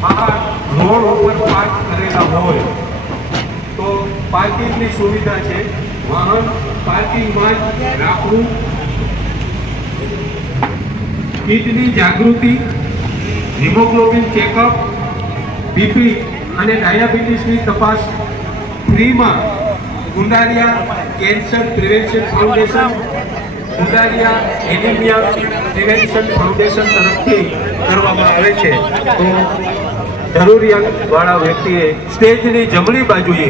બહાર રોડ ઉપર પાર્ક કરેલા હોય તો પાર્કિંગની સુવિધા છે વાહન પાર્કિંગમાં રાખવું કિડની જાગૃતિ હિમોગ્લોબિન ચેકઅપ, બીપી અને ડાયાબિટીસની તપાસ ફ્રીમાં Gundariya cancer prevention foundation Gundariya anaemia foundation તરફથી કરવામાં આવે છે. તો જરૂરિયાતવાળા વ્યક્તિએ સ્ટેજની જમણી બાજુએ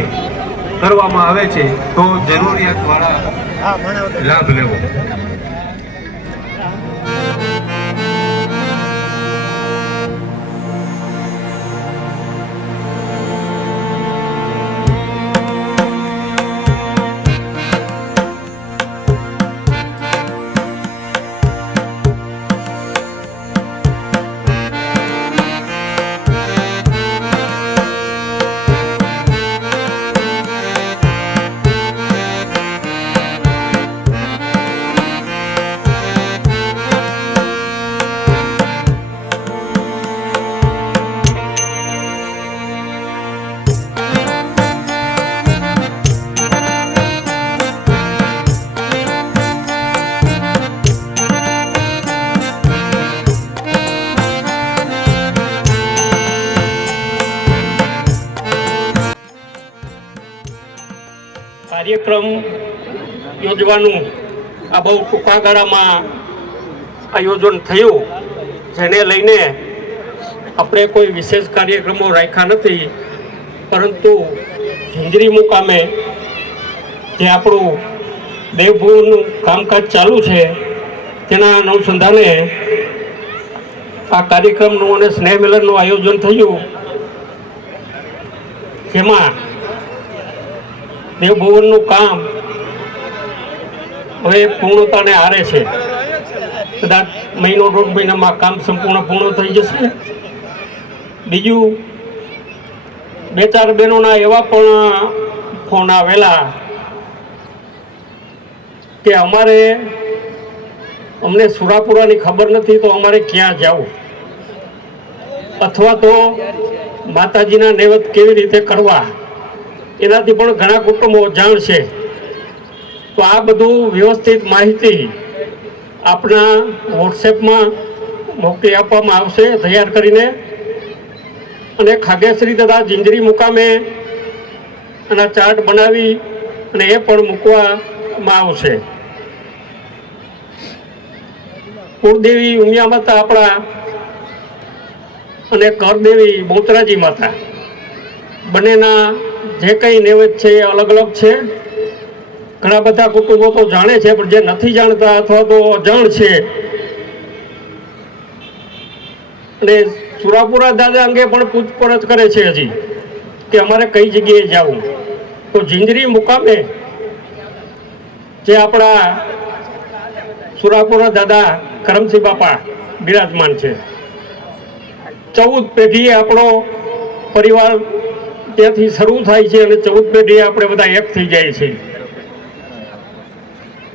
કરવામાં આવે છે, તો જરૂરિયાતવાળા લાભ લેવો. કાર્યક્રમ યોજવાનું આ બહુ ટૂંકા ગાળામાં આયોજન થયું. જેને લઈને આપણે કોઈ વિશેષ કાર્યક્રમો રાખ્યા નથી, પરંતુ ઝીંઝરી મુકામે જે આપણું દેવભૂમિનું કામકાજ ચાલુ છે, તેના અનુસંધાને આ કાર્યક્રમનું અને સ્નેહ મિલનનું આયોજન થયું. જેમાં દેવભવનનું કામ હવે પૂર્ણતાને હારે છે. કદાચ મહિનો દોઢ મહિનામાં કામ સંપૂર્ણ પૂર્ણ થઈ જશે. બીજું, બે ચાર બહેનોના એવા પણ ફોન આવેલા કે અમારે, અમને સુરાપુરાની ખબર નથી તો અમારે ક્યાં જવું? અથવા તો માતાજીના નૈવત કેવી રીતે કરવા? એનાથી પણ ઘણા કુટુંબો જાણશે. તો આ બધું વ્યવસ્થિત માહિતી આપણા વોટ્સએપમાં મોકલી આપવામાં આવશે તૈયાર કરીને. અને ખાગેશ્રી તથા જિંજરી મુકામે એના ચાર્ટ બનાવી અને એ પણ મૂકવામાં આવશે. કુળદેવી ઉમિયા માતા આપણા અને કરદેવી બોતરાજી માતા. બંનેના જે કંઈ નૈવેદ્ય છે એ અલગ અલગ છે. ઘણા બધા કુટુંબો તો જાણે છે, પણ જે નથી જાણતા અથવા તો અજાણ છે. અને સુરાપુરા દાદા અંગે પણ પૂછપરછ કરે છે હજી, કે અમારે કઈ જગ્યાએ જવું. તો જિંજરી મુકામે જે આપણા સુરાપુરા દાદા કરમસિંહ બાપા બિરાજમાન છે. ચૌદ પેઢીએ આપણો પરિવાર ત્યાંથી શરૂ થાય છે અને ચૌદ પેઢી આપણે બધા એક થઈ જાય છે.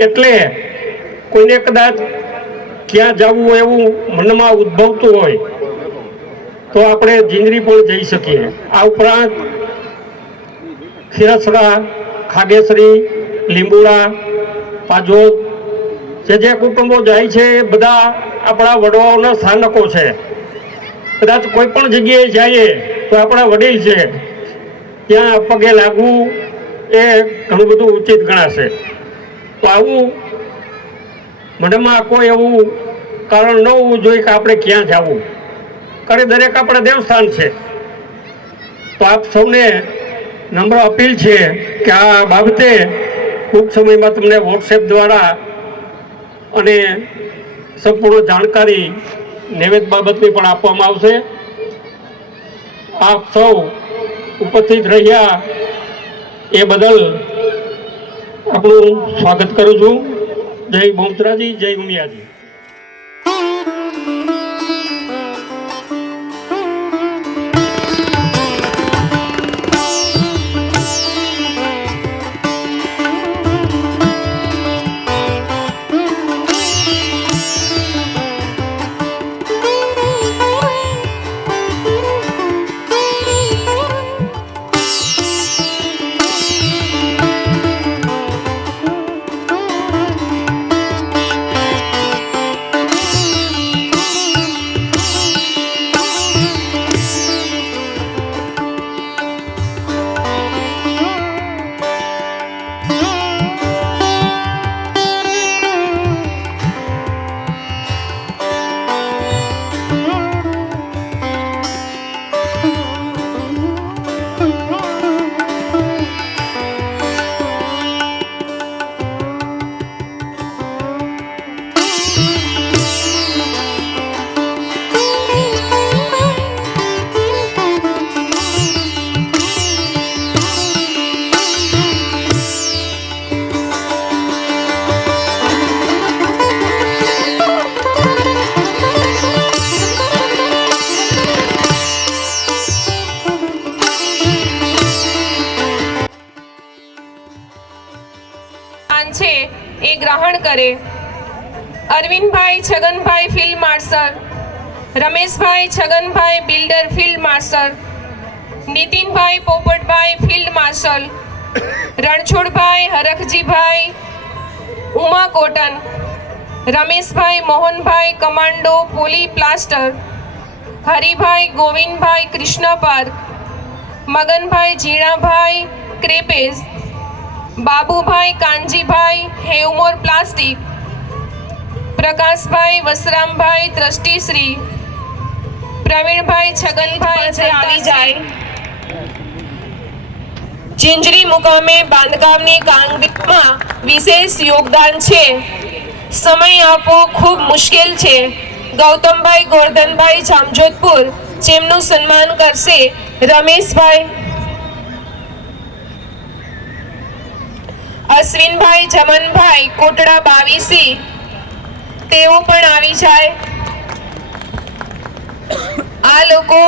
એટલે કોઈને કદાચ ક્યાં જવું એવું મનમાં ઉદ્ભવતું હોય, તો આપણે જીંદરી પણ જઈ શકીએ. આ ઉપરાંત ખીરસરા ખાગેસરી, લીંબુડા, પાજોદ, જે જે કુટુંબો જાય છે, એ બધા આપણા વડવાઓના સ્થાનકો છે. કદાચ કોઈ પણ જગ્યાએ જઈએ તો આપણા વડીલ છે. ત્યાં પગે લાગવું એ ઘણું બધું ઉચિત ગણાશે. તો આવું મનમાં કોઈ એવું કારણ ન હોવું જોઈએ કે આપણે ક્યાં જવું. કારણ દરેક આપણે દેવસ્થાન છે. તો આપ સૌને નમ્ર અપીલ છે કે આ બાબતે ટૂંક સમયમાં તમને વોટ્સએપ દ્વારા અને સંપૂર્ણ જાણકારી નૈવેદ બાબતની પણ આપવામાં આવશે. આપ સૌ ઉપસ્થિત રહ્યા એ બદલ આપણું સ્વાગત કરું છું. જય બહુચરાજી જય ઉમિયાજી. કરે. Arvindbhai Chhaganbhai field marshal. Rameshbhai Chhaganbhai builder field marshal. Nitinbhai Popatbhai field marshal. Ranchhodbhai, Harakhjibhai, Uma cotton. Rameshbhai, Mohanbhai, commando, poly plaster. Haribhai, Govindbhai, Krishna park. Maganbhai, Jinabhai, ક્રેપેઝ. Babubhai Kanjibhai Havmor plastic Prakashbhai Vasrambhai દ્રષ્ટિશ્રી Pravinbhai Chhaganbhai આવી જાય. ચિંજરી મુકામે બાંધકામની કામગીરીમાં વિશેષ યોગદાન છે. સમય આપવો ખૂબ મુશ્કેલ છે. ગૌતમભાઈ ગોરધનભાઈ જામજોધપુર જેમનું સન્માન કરશે રમેશભાઈ અશ્વિનભાઈ, જમનભાઈ, કોટડા બાવીસી, તેઓ પણ આવી જાય. આ લોકો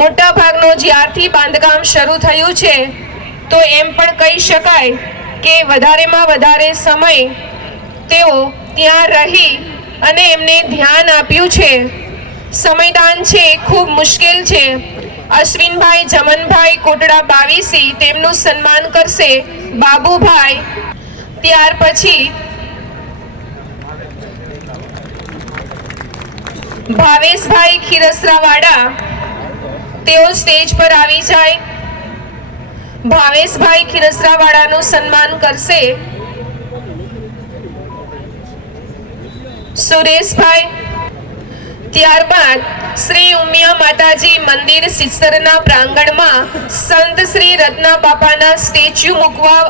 મોટા ભાગનો જ્યારથી બાંધકામ શરૂ થયું છે, તો એમ પણ કહી શકાય કે વધારેમાં વધારે સમય તેઓ ત્યાં રહી અને એમને ધ્યાન આપ્યું છે. સમયદાન છે ખૂબ મુશ્કેલ છે. અશ્વિનભાઈ, જમનભાઈ, કોટડા બાવીસી તેમનું સન્માન કરશે બાબુભાઈ. ત્યાર પછી ભાવેશભાઈ ખીરસરાવાડા તેઓ સ્ટેજ પર આવી જાય. ભાવેશભાઈ ખીરસરાવાડાનું સન્માન કરશે સુરેશભાઈ. ત્યારબાદ શ્રી ઉમિયા માતાજી મંદિર સિસરના પ્રાંગણમાં સંત શ્રી રત્ના બાપાના સ્ટેચ્યુ મૂકવા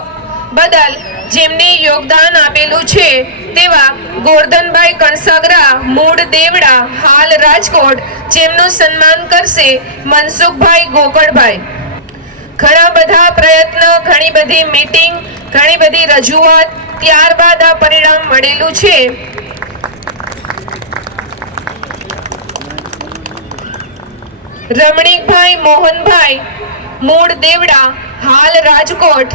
બદલ જેમને યોગદાન આપેલું છે તેવા ગોરધનભાઈ કણસાગરા, મૂળ દેવડા, હાલ રાજકોટ, જેમનું સન્માન કરશે મનસુખભાઈ ગોકળભાઈ. ઘણા બધા પ્રયત્ન, ઘણી બધી મીટિંગ ઘણી બધી રજૂઆત, ત્યારબાદ આ પરિણામ મળેલું છે. રમણીકભાઈ, મોહનભાઈ, મૂળ દેવડા, હાલ રાજકોટ.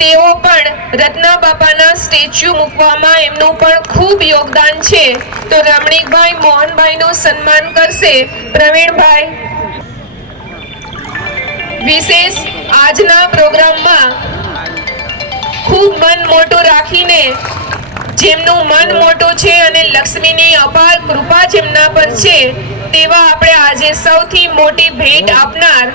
તેઓ પણ રત્ના બાપાના સ્ટેચ્યુ મૂકવામાં એમનું પણ ખૂબ યોગદાન છે. તો રમણીકભાઈ, મોહનભાઈનું સન્માન કરશે પ્રવીણભાઈ. વિશેષ આજના પ્રોગ્રામમાં ખૂબ મન મોટું રાખીને, જેમનું મન મોટું છે અને લક્ષ્મીની અપાર કૃપા જેમના પર છે તેવા આપણે આજે સૌથી મોટી ભેટ આપનાર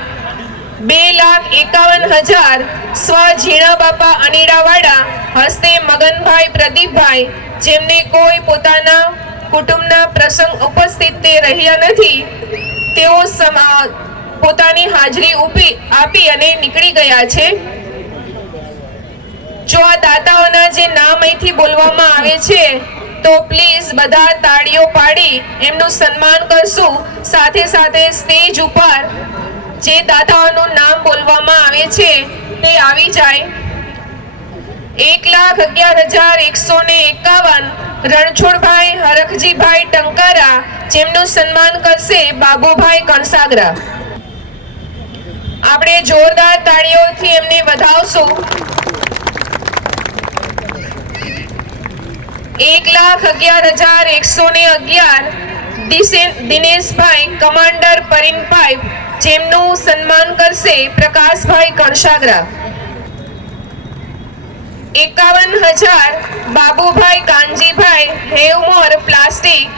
બે લાખ એકાવન હજાર સ્વ ઝીણા બાપા અનીડાવાડા હસ્તે મગનભાઈ પ્રદીપભાઈ, જેમને કોઈ પોતાના કુટુંબના પ્રસંગ ઉપસ્થિત તે રહ્યા નથી, તેઓ પોતાની હાજરી ઉપી, આપી અને નીકળી ગયા છે. જો આ દાતાઓના જે નામ અહીંથી બોલવામાં આવે છે તો પ્લીઝ બધા તાળીઓ પાડી, એમનું સન્માન કરશું. સાથે સાથે સ્ટેજ ઉપર જે દાદાઓનું નામ બોલવામાં આવે છે, તે આવી જાય. એક લાખ અગિયાર હજાર એકસો ને એકાવન રણછોડભાઈ હરખજીભાઈ ટંકારા, જેમનું સન્માન કરશે બાબુભાઈ કણસાગરા. આપણે જોરદાર તાળીઓથી એમને વધાવશું. એક લાખ અગિયાર હજાર એકસો ને અગિયાર દિનેશભાઈ, કમાન્ડર પરિનભાઈ જેમનું સન્માન કરશે પ્રકાશભાઈ કણસાગરા એકાવન હજાર બાબુભાઈ કાનજીભાઈ, હેવમોર પ્લાસ્ટિક,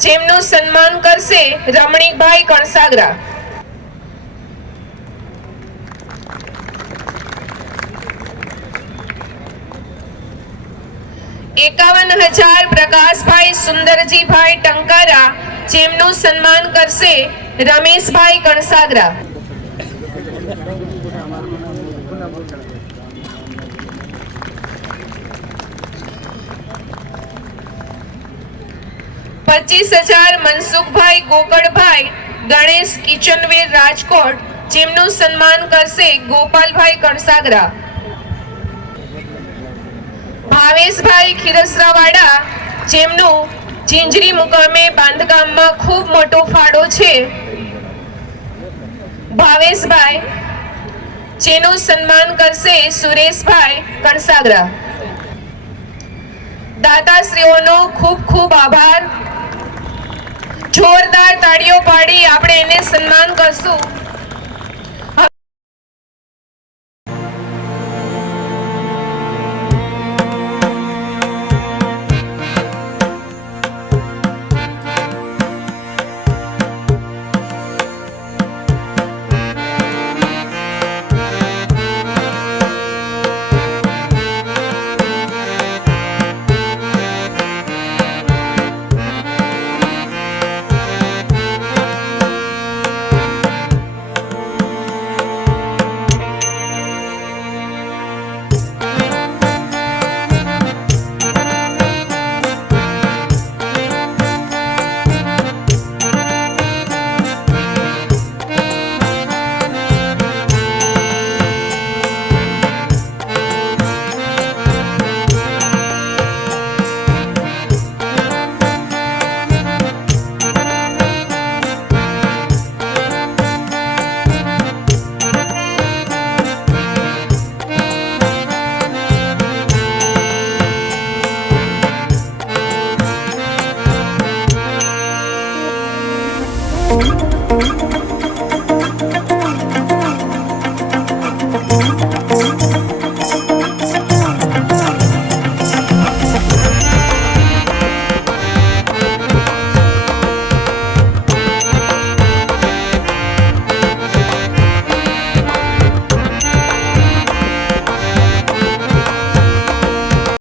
જેમનું સન્માન કરશે રમણીકભાઈ કણસાગરા એકાવન હજાર પ્રકાશભાઈ સુંદરજીભાઈ ટંકારા જેમનું સન્માન કરશે રમેશભાઈ કણસાગરા પચીસ હજાર મનસુખભાઈ ગોકળભાઈ, ગણેશ કિચનવેર રાજકોટ જેમનું સન્માન કરશે ગોપાલભાઈ કણસાગરા ભાવેશભાઈ ખીરસરાવાડા, જેમનું ઝીંઝરી મુકામે બાંધકામમાં ખૂબ મોટો ફાળો છે. ભાવેશભાઈ, જેનું સન્માન કરશે સુરેશભાઈ કણસાગરા. દાતાશ્રીઓનો ખૂબ ખૂબ આભાર. જોરદાર તાળીઓ પાડી આપણે એને સન્માન કરશું. Thank you.